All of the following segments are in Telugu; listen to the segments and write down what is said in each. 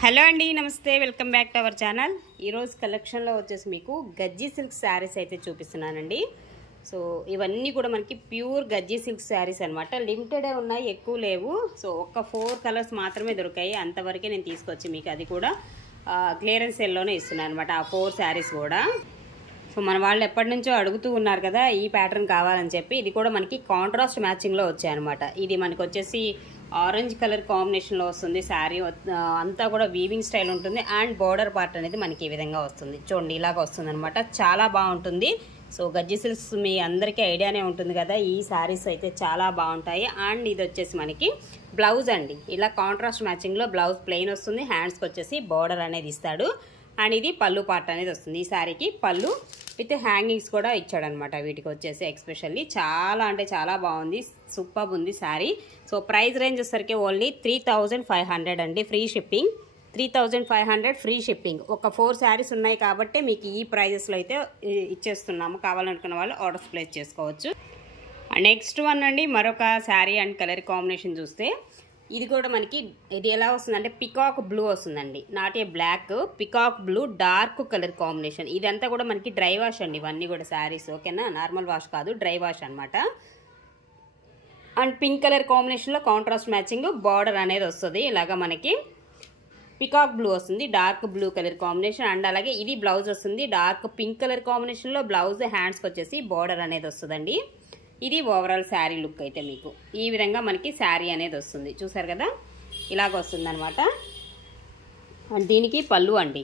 హలో అండి, నమస్తే, welcome back to our channel. ఈరోజు కలెక్షన్లో వచ్చేసి మీకు గజ్జీ సిల్క్ శారీస్ అయితే చూపిస్తున్నానండి. సో ఇవన్నీ కూడా మనకి ప్యూర్ గజ్జీ సిల్క్ శారీస్ అనమాట. లిమిటెడే ఉన్నాయి, ఎక్కువ లేవు. సో ఒక్క 4 కలర్స్ మాత్రమే దొరికాయి, అంతవరకే నేను తీసుకొచ్చి మీకు అది కూడా క్లియరెన్స్ సేల్లోనే ఇస్తున్నాను అనమాట. ఆ 4 శారీస్ కూడా. సో మన వాళ్ళు ఎప్పటి నుంచో అడుగుతూ ఉన్నారు కదా ఈ ప్యాటర్న్ కావాలని చెప్పి. ఇది కూడా మనకి కాంట్రాస్ట్ మ్యాచింగ్లో వచ్చాయన్నమాట. ఇది మనకు వచ్చేసి ఆరెంజ్ కలర్ కాంబినేషన్లో వస్తుంది. శారీ అంతా కూడా వీవింగ్ స్టైల్ ఉంటుంది అండ్ బోర్డర్ పార్ట్ అనేది మనకి ఈ విధంగా వస్తుంది. చూడండి, ఇలాగ వస్తుంది అనమాట. చాలా బాగుంటుంది. సో గజ్జీ సిల్క్స్ మీ అందరికీ ఐడియానే ఉంటుంది కదా, ఈ శారీస్ అయితే చాలా బాగుంటాయి. అండ్ ఇది వచ్చేసి మనకి బ్లౌజ్ అండి. ఇలా కాంట్రాస్ట్ మ్యాచింగ్లో బ్లౌజ్ ప్లెయిన్ వస్తుంది, హ్యాండ్స్కి వచ్చేసి బోర్డర్ అనేది ఇస్తాడు. అండ్ ఇది పళ్ళు పార్ట్ అనేది వస్తుంది. ఈ శారీకి పళ్ళు విత్ హ్యాంగింగ్స్ కూడా ఇచ్చాడనమాట. వీటికి వచ్చేసి ఎక్స్పెషల్లీ చాలా అంటే చాలా బాగుంది, సూపర్ ఉంది శారీ. సో ప్రైస్ రేంజ్ వచ్చేసరికి ఓన్లీ 3500 అండి, ఫ్రీ షిప్పింగ్. 3500 free shipping. ఒక 4 శారీస్ ఉన్నాయి కాబట్టి మీకు ఈ ప్రైజెస్లో అయితే ఇచ్చేస్తున్నాము. కావాలనుకున్న వాళ్ళు ఆర్డర్స్ ప్లేస్ చేసుకోవచ్చు. నెక్స్ట్ వన్ అండి, మరొక శారీ అండ్ కలర్ కాంబినేషన్ చూస్తే ఇది కూడా మనకి ఇది ఎలా వస్తుందంటే పికాక్ బ్లూ వస్తుందండి. Not a black, peacock blue dark colour combination. ఇదంతా కూడా మనకి డ్రై వాష్ అండి, ఇవన్నీ కూడా శారీస్. ఓకేనా, నార్మల్ వాష్ కాదు, డ్రై వాష్ అనమాట. అండ్ పింక్ కలర్ కాంబినేషన్లో కాంట్రాస్ట్ మ్యాచింగ్ బార్డర్ అనేది వస్తుంది. ఇలాగా మనకి పికాక్ బ్లూ వస్తుంది, dark blue colour combination. And అలాగే ఇది బ్లౌజ్ వస్తుంది, డార్క్ పింక్ కలర్ కాంబినేషన్లో బ్లౌజ్, హ్యాండ్స్కి వచ్చేసి బార్డర్ అనేది వస్తుందండి. ఇది ఓవరాల్ శారీ లుక్ అయితే మీకు ఈ విధంగా మనకి శారీ అనేది వస్తుంది. చూసారు కదా, ఇలాగ వస్తుంది అనమాట. అండ్ దీనికి పళ్ళు అండి,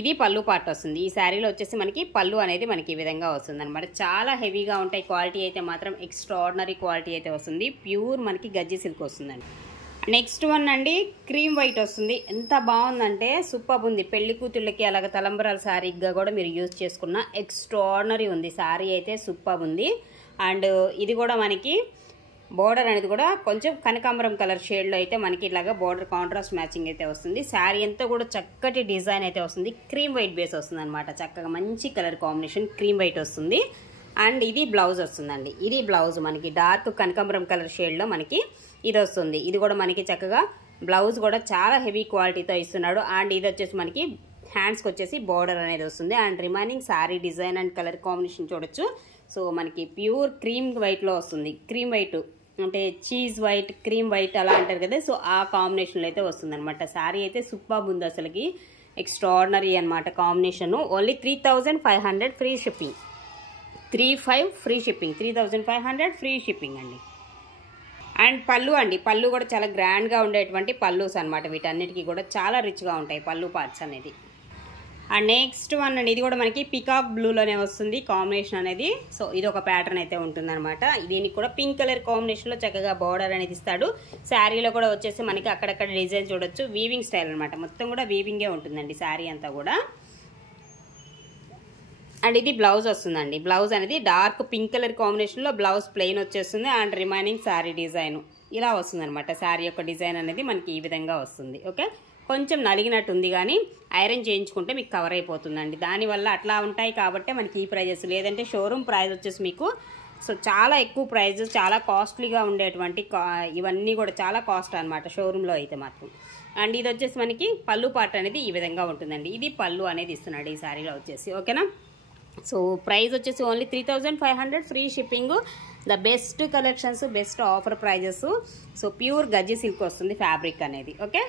ఇది పళ్ళు పార్ట్ వస్తుంది. ఈ శారీలో వచ్చేసి మనకి పళ్ళు అనేది మనకి ఈ విధంగా వస్తుంది అనమాట. చాలా హెవీగా ఉంటాయి. క్వాలిటీ అయితే మాత్రం ఎక్స్ట్రాడినరీ క్వాలిటీ అయితే వస్తుంది. ప్యూర్ మనకి గజ్జీ సిల్క్ వస్తుందండి. నెక్స్ట్ వన్ అండి, క్రీమ్ వైట్ వస్తుంది. ఎంత బాగుందంటే సూపర్ ఉంది. పెళ్లి కూతుళ్ళకి అలాగ తలంబరాల శారీగా కూడా మీరు యూజ్ చేసుకున్న ఎక్స్ట్రాడినరీ ఉంది. శారీ అయితే సూపర్ ఉంది. అండ్ ఇది కూడా మనకి బోర్డర్ అనేది కూడా కొంచెం కనకాంబరం కలర్ షేడ్లో అయితే మనకి ఇలాగా బోర్డర్ కాంట్రాస్ట్ మ్యాచింగ్ అయితే వస్తుంది. శారీ అంతా కూడా చక్కటి డిజైన్ అయితే వస్తుంది. క్రీమ్ వైట్ బేస్ వస్తుంది అనమాట. చక్కగా మంచి కలర్ కాంబినేషన్ క్రీమ్ వైట్ వస్తుంది. అండ్ ఇది బ్లౌజ్ వస్తుందండి. ఇది బ్లౌజ్ మనకి డార్క్ కనకాంబరం కలర్ షేడ్లో మనకి ఇది వస్తుంది. ఇది కూడా మనకి చక్కగా బ్లౌజ్ కూడా చాలా హెవీ క్వాలిటీతో ఇస్తున్నాడు. అండ్ ఇది వచ్చేసి మనకి హ్యాండ్స్కి వచ్చేసి బోర్డర్ అనేది వస్తుంది. And remaining sari design and colour combination చూడొచ్చు. సో మనకి ప్యూర్ క్రీమ్ వైట్లో వస్తుంది. క్రీమ్ వైట్ అంటే చీజ్ వైట్, క్రీమ్ వైట్ అలా అంటారు కదా, సో ఆ కాంబినేషన్లో అయితే వస్తుంది అనమాట. శారీ అయితే సూపర్ ఉంది, అసలుకి ఎక్స్ట్రాడినరీ అనమాట combination. Only 3500 free shipping. 35 free shipping, 3500 free shipping అండి. అండ్ పళ్ళు అండి, పళ్ళు కూడా చాలా గ్రాండ్గా ఉండేటువంటి పళ్ళుస్ అనమాట. వీటన్నిటికీ కూడా చాలా రిచ్గా ఉంటాయి పళ్ళు పార్ట్స్ అనేది. అండ్ నెక్స్ట్ వన్ అండి, ఇది కూడా మనకి పికాక్ బ్లూలోనే వస్తుంది కాంబినేషన్ అనేది. సో ఇది ఒక ప్యాటర్న్ అయితే ఉంటుంది అనమాట. దీనికి కూడా పింక్ కలర్ కాంబినేషన్లో చక్కగా బార్డర్ అనేది ఇస్తాడు. శారీలో కూడా వచ్చేసి మనకి అక్కడక్కడ డిజైన్ చూడొచ్చు. వీవింగ్ స్టైల్ అనమాట, మొత్తం కూడా వీవింగే ఉంటుందండి శారీ అంతా కూడా. అండ్ ఇది బ్లౌజ్ వస్తుందండి. బ్లౌజ్ అనేది డార్క్ పింక్ కలర్ కాంబినేషన్లో బ్లౌజ్ ప్లెయిన్ వచ్చేస్తుంది. అండ్ రిమైనింగ్ శారీ డిజైన్ ఇలా వస్తుంది అనమాట. శారీ యొక్క డిజైన్ అనేది మనకి ఈ విధంగా వస్తుంది. ఓకే, కొంచెం నలిగినట్టు ఉంది కానీ ఐరన్ చేయించుకుంటే మీకు కవర్ అయిపోతుందండి. దానివల్ల అట్లా ఉంటాయి కాబట్టి మనకి ఈ ప్రైజెస్. లేదంటే షోరూమ్ ప్రైస్ వచ్చేసి మీకు సో చాలా ఎక్కువ ప్రైజెస్, చాలా కాస్ట్లీగా ఉండేటువంటి ఇవన్నీ కూడా చాలా కాస్ట్ అనమాట షోరూంలో అయితే మాత్రం. అండ్ ఇది వచ్చేసి మనకి పళ్ళు పార్ట్ అనేది ఈ విధంగా ఉంటుందండి. ఇది పళ్ళు అనేది ఇస్తున్నాడు ఈ శారీలో వచ్చేసి. ఓకేనా, సో ప్రైస్ వచ్చేసి only 3500 free shipping. The best collections, best offer prices. So pure gajji silk వస్తుంది ఫ్యాబ్రిక్ అనేది. ఓకే.